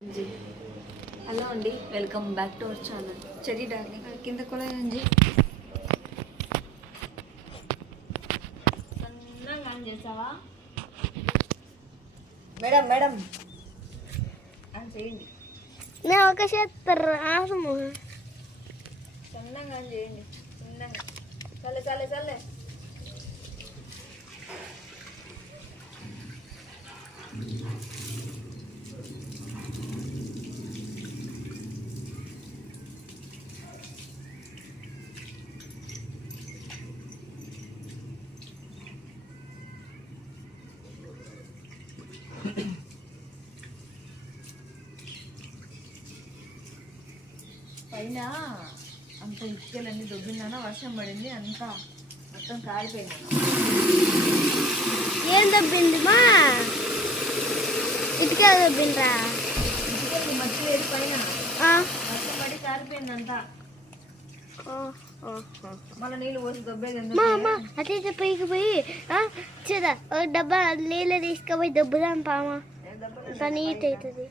जी hello అండి welcome back to our channel. Cherry darling కింద కూడా అంజీ సన్నగా ఆన్ చేసావా? Madam madam. అని చేయండి. నా ఒక రాసము. సన్నగా ఆన్ చేయండి. సన్నగా. చల్లే చల్లే చల్లే పైన అంత ఇటుకలన్నీ దొబ్బిందానా వర్షం పడింది అంతా మొత్తం కాలిపోయింది ఏం దబ్బింది మా? ఇటుక దబ్బిండ్రా ఇటుకలు మట్టి లేదు పైన. ఆ. వర్షం పడి కాలిపోయింది అంతా. మళ్ళీ నీళ్ళు పోసి దొబ్బేది మా ఎందుకు అమ్మ అట్లయితే పైకి పోయి ఆ, చూదా ఒక డబ్బా నీళ్ళు తీసుకుపోయి దబ్బుదాం పామా నీట్ అవుతుంది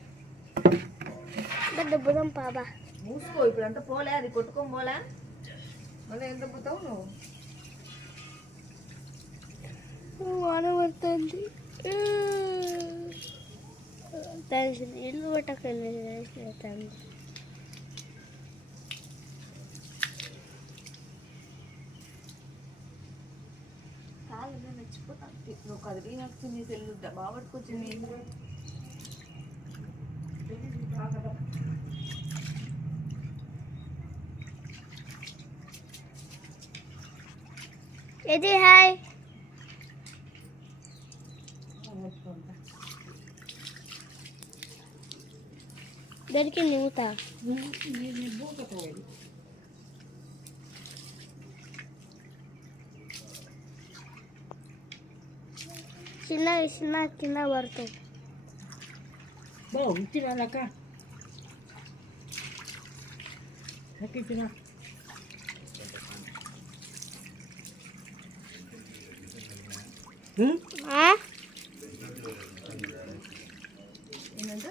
దబ్బుదాం పాబా మూసుకో ఇప్పుడు అంతా పోలే అది కొట్టుకొని పోలే. మళ్ళీ ఎంత పోతావు నువ్వు? వాన పడుతుంది టెన్షన్ ఇల్లు పట్టకెళ్ళి కాదు నేను మర్చిపోతాను. నువ్వు కదిలి నచ్చింది సెల్లు బాగా Jadi hai. Dari kini muta Sina sina kina warto. Bau, tidak laka. ఆ? ఏంటంటే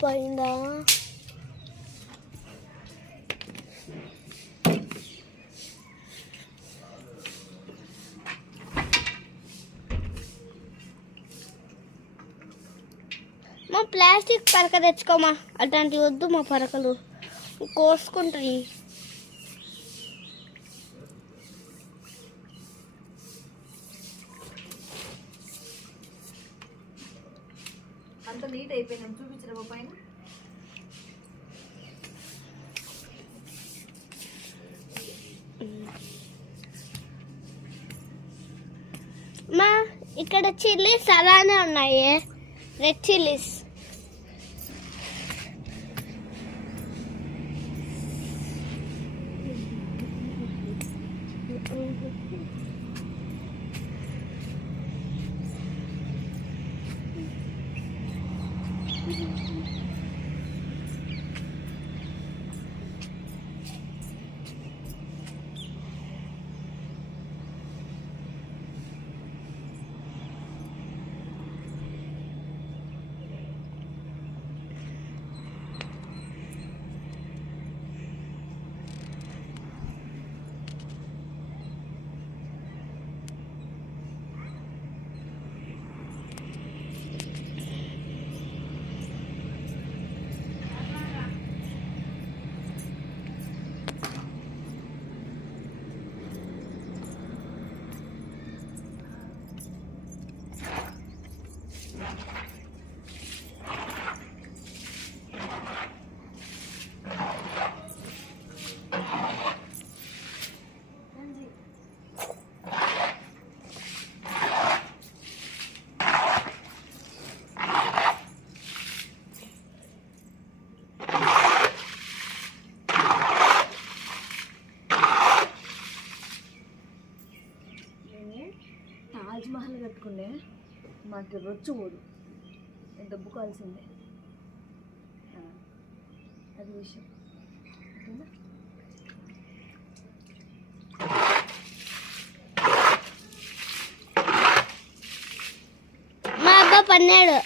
పోయిందా మా ప్లాస్టిక్ పరక తెచ్చుకోమా? అట్లాంటివి వద్దు మా పరకలు. కోసుకుంటాయి. అంత నీట్ అయిపోయింది. చూపించడం పైన? మా ఇక్కడ చిల్లీస్ అలానే ఉన్నాయి. రెడ్ చిల్లీస్ తాజ్మహల్ కట్టుకుండే మాకు రొచ్చు పోదు. డబ్బు కాల్సిందే అది విషయం. ఓకేనా? మా పన్నాడు.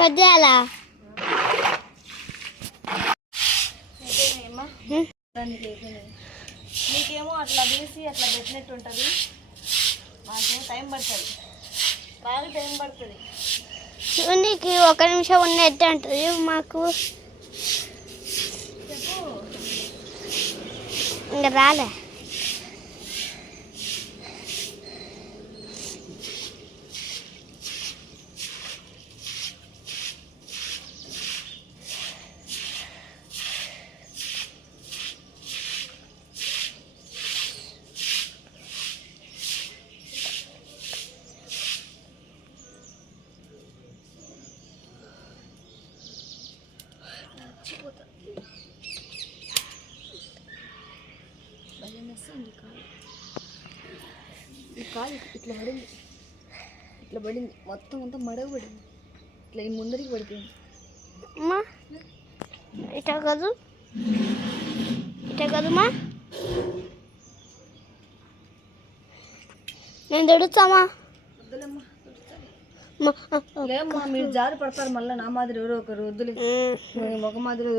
పెద్ద తీసి అట్లా పెట్టినట్టు ఉంటుంది. మాకేమో టైం పడుతుంది. బాగా టైం పడుతుంది. నీకు ఒక నిమిషం ఉన్నట్టు అంటుంది. మాకు ఇంకా రాలే భయం వేస్తుంది కాలు కాలు ఇట్లా పడింది. ఇట్లా పడింది. మొత్తం అంతా మడవ పడింది. ఇట్లా ఈ ముందరికి పడిపోయింది. అమ్మా ఇట కాదు. ఇట కదమ్మా నేను అమ్మా, లేమ్మా మీరు జారి పడతారు. మళ్ళీ నా మాదిరి ఎవరో ఒకరు వద్దులే. ఒక మాదిరి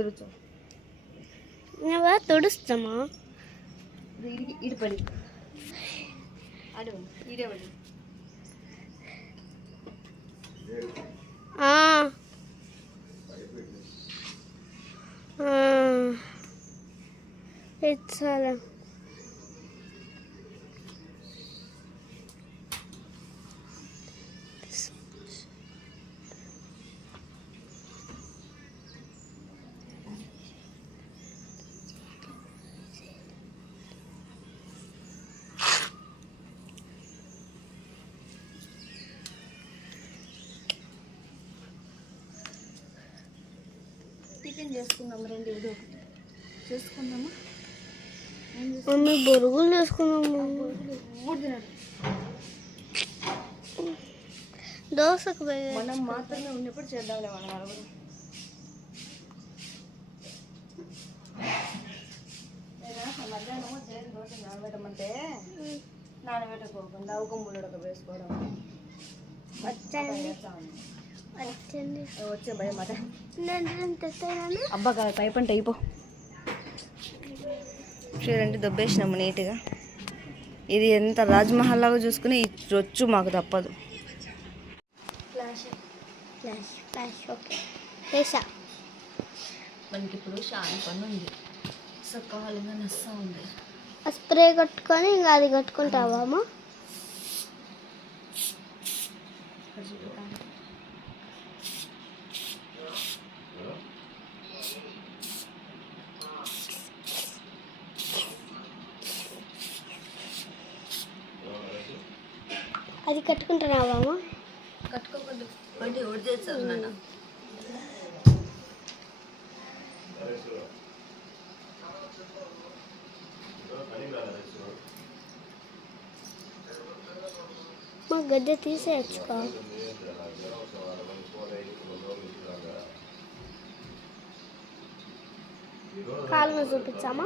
నువ్వా తుడుస్తామా ఇది ఇడి పడి అడు ఈడే పడి ఆ. ఆ. ఇచ్చాలే tiffin చేసుకుందాం రండి ఏదో ఒకటి చేసుకుందామా మమ్మీ బొరుగులు ఊరు తినడు దోశకు మనం మాత్రమే ఉన్నప్పుడు చేద్దాంలే మనం నేనా? మధ్యాహ్నము చేసి దోశ నానబెట్టమంటే నానబెట్టకోకుండా ఒక వేసుకోవడం. చేస్తా ఉంది. వచ్చండి వచ్చే భయం తెస్తాను అబ్బా కాదు పైప్ అంటే అయిపో. చూడండి దొబ్బేసినాము నీట్గా. ఇది ఎంత రాజ్మహల్ లాగా చూసుకుని ఈ రొచ్చు మాకు తప్పదు. మనకి ఇప్పుడు చాలా పని ఉంది నస్తా ఉంది. స్ప్రే కట్టుకొని ఇంకా అది కట్టుకుంటావా అమ్మ అది కట్టుకుంటున్నావా అమ్మ కట్టుకోకూడదు బండి ఎవరు చేస్తారు నాన్న మా గద్దె తీసేయచ్చుకో కాలు చూపించామా?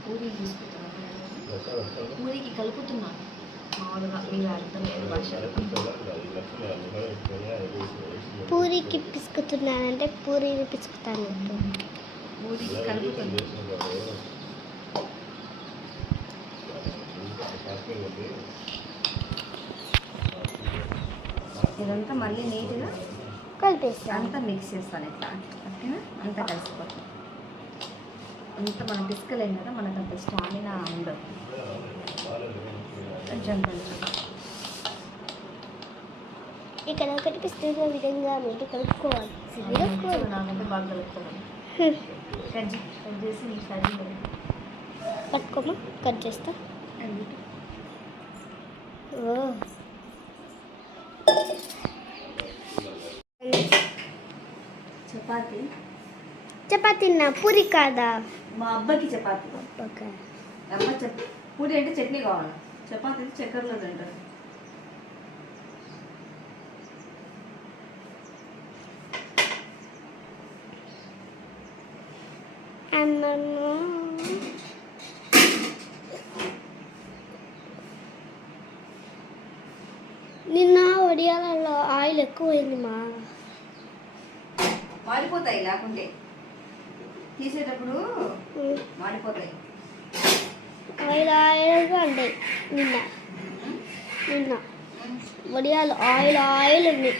పూరి తీసుకుంటున్నాను పూరికి కలుపుతున్నాను మామూలుగా మీరు అర్థమయ్యే భాషలో పూరికి పిసుకుతున్నానంటే పూరీని పిసుకుతాను. పూరికి కలుపుతున్నాను ఇదంతా మళ్ళీ నీట్గా కలిపేస్తాను అంతా మిక్స్ చేస్తాను ఇట్లా. ఓకేనా? అంతా కలిసిపోతుంది. అంత మనం పిసుకలేం కదా మనకు అంత స్టామినా ఉండదు. కొంచెం కొంచెం ఇక్కడ కనిపిస్తున్న విధంగా మీరు కలుపుకోవాలి. కలుపుకోవాలి. నాకంటే బాగా కలుపుతున్నాను కట్ కట్ చేసి నీకు కర్రీ పట్టుకోమా? కట్ చేస్తా. ఓ. చపాతి? చపాతీ నా పూరి కాదా? మా అబ్బాయికి చపాతి. ఓకే. అమ్మ చెప్ పూరి అంటే చట్నీ కావాలి? చపాతి అయితే చక్కెరలో తింటారు. నిన్న వడియాలలో ఆయిల్ ఎక్కువైంది మా మాడిపోతాయి లేకుంటే. తీసేటప్పుడు ఉమ్, మాడిపోతాయి ఆయిల్ ఆయిల్గా ఉంటాయి నిన్న. నిన్న. వడియాలు ఆయిల్ ఆయిల్ ఉంది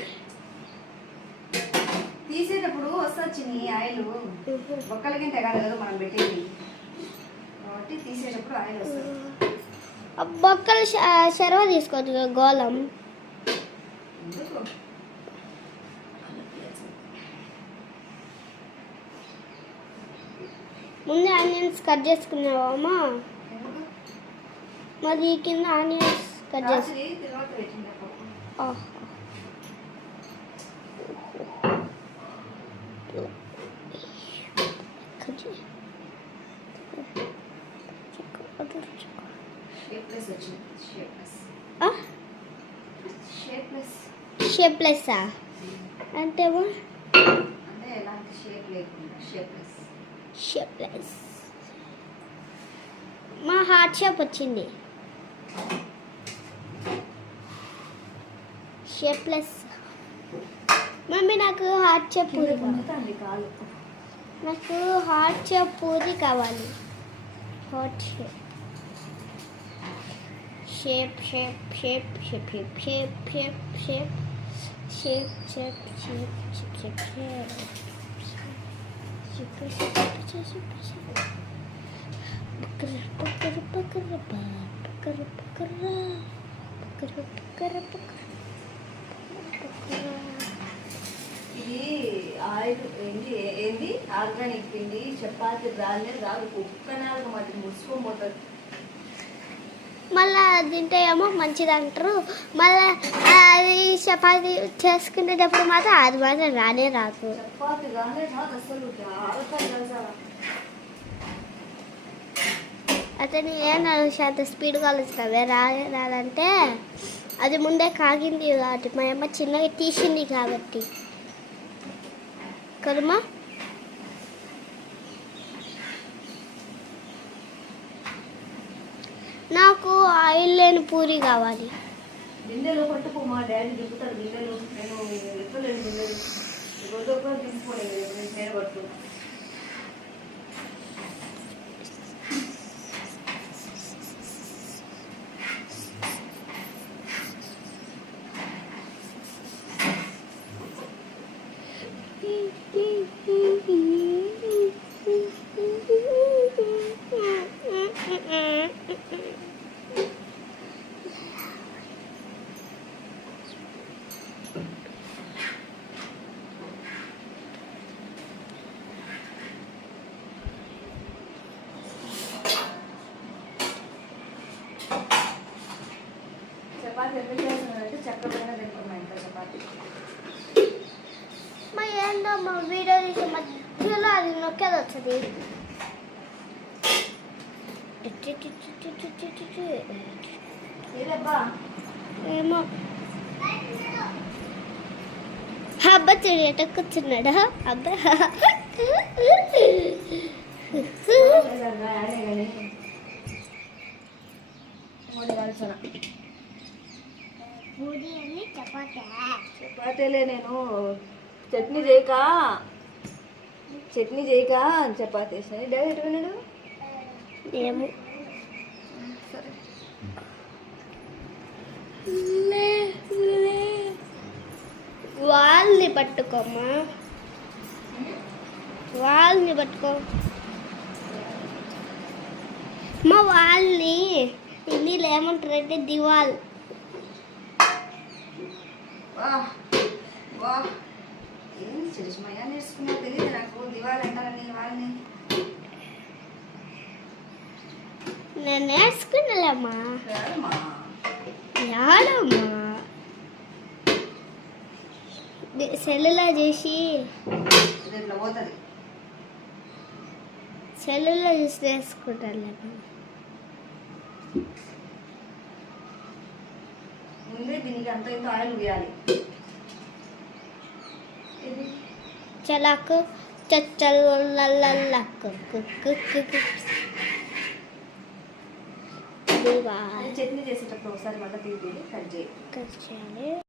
తీసేటప్పుడు వస్తుంది ఆయిల్ ఒక్కలకింటే కాదు కదా మనం పెట్టేది. కాబట్టి తీసేటప్పుడు ఆయిల్ వస్తుంది. బొక్కలు చెరవ తీసుకోవచ్చు గోళం ఎందుకు? ముందే ఆనియన్స్ కట్ చేసుకున్నావా చేసుకున్నావమ్మా. మరి కింద ఆనియన్స్ కట్ చేసి షేప్లెస్సా అంటే షేప్ లేకుండా షేప్లెస్ షేప్లెస్ మా హార్ట్ షేప్ వచ్చింది షేప్లెస్ మమ్మీ నాకు హార్ట్ షేప్ పూరి కావాలి. పొందుతుంది కాలు నాకు హార్ట్ షేప్ పూరి కావాలి heart shape shape shape shape shape shape shape shape shape shape shape shape shape shape shape ఇది ఆయిల్ ఏంటి ఏంది ఆర్గానిక్ పిండి చపాతి రాలే రాదు కుక్క నాలుగు మట్టి ముసుకొని పోతుంది మళ్ళా తింటే ఏమో మంచిది అంటారు. మళ్ళీ అది చపాతి చేసుకునేటప్పుడు మాత్రం అది మాత్రం రానే రాదు అతను ఏమన్నా శాత స్పీడ్గా ఆలోచిస్తావే రా రాదంటే అది ముందే కాగింది కాబట్టి మా అమ్మ చిన్నగా తీసింది కాబట్టి. కదమ్మా నాకు ఆయిల్ లేని పూరి కావాలి. బిందెలో పట్టుకో మా డాడీ దింపుతాడు బిందెలు నేను ఎత్తలేను బిందెలు. రోజు ఒక దింపుకోలేదు నేను పట్టు ఏమో అబ్బా చూడు కూర్చున్నాడా అబ్బా చపాతీలే నేను. చట్నీ చేయక. చట్నీ చేయక చపాతీ డైరెక్ట్ విన్నాడు ఏమో. సరే వాళ్ళని పట్టుకోమ్మా. వాళ్ళని పట్టుకో. మా వాళ్ళని హిందీలో ఏమంటారంటే దివాల్ రాదమ్మా. యాడమ్మా? సెల్లులా చేసి. సెల్లులో చూసి నేర్చుకుంటానులేమ్మా ముందే దీనికి అంత ఇంత ఆయిల్ వేయాలి ఇది? చలాకు చచ్చల్లల్లక్కు దివాల్ చట్నీ చేసేటప్పుడు ఒకసారి మళ్ళీ తీసి కట్ చేయి. చేయాలి.